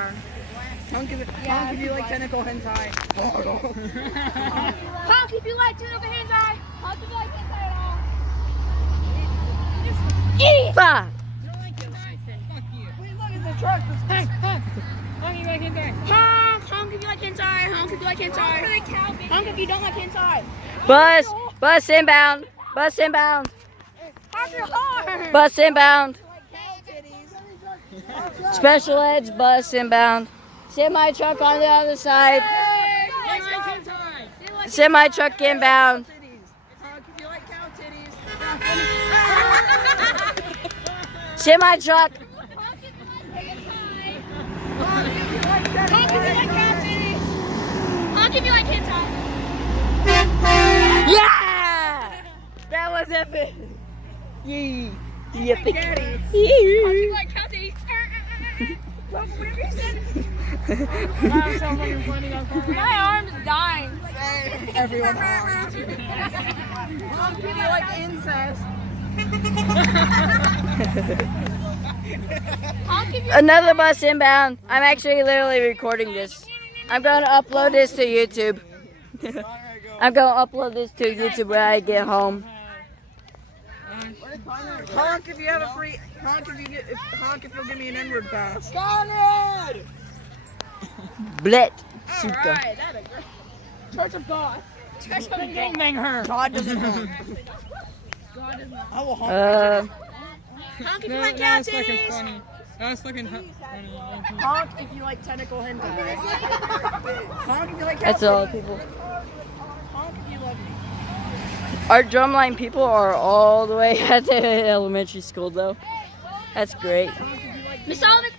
Honk if you like tentacle hentai. Honk if you like tentacle hentai. Honk if you like hentai at all. Idiot! You don't like hentai? Fuck you. Please look at the truck. Honk, honk. Honk if you like hentai. Honk if you like hentai. Honk if you like hentai. Honk if you don't like hentai. Bus inbound. Bus inbound. Honk your horn. Bus inbound. Special ed's bus inbound. Semi truck on the other side. They like hentai. Semi truck inbound. Semi truck. Honk if you like hentai. Honk if you like cow titties. Honk if you like hentai. Yeah! That was epic. Yee. Yippee. Honk if you like cow titties. Whatever you said. My arm's dying. Everyone honks. Honk if you like incest. Honk if you Another bus inbound. I'm actually literally recording this. I'm going to upload this to YouTube. I'm going to upload this to YouTube when I get home. Honk if you have a free. Honk if you'll give me an N-word pass. Got it! Blit. Alright, that's a great. Church of God. Church of God. Gangbang her. God doesn't honk. God is not. I will honk. Honk if you No, like that cow was fucking titties. funny. That was fucking funny. Honk if you like tentacle hentai. Honk if you like. That's all, people. Honk if you love me. Our drumline people are all the way at the elementary school, though. That's great. Miss Oliver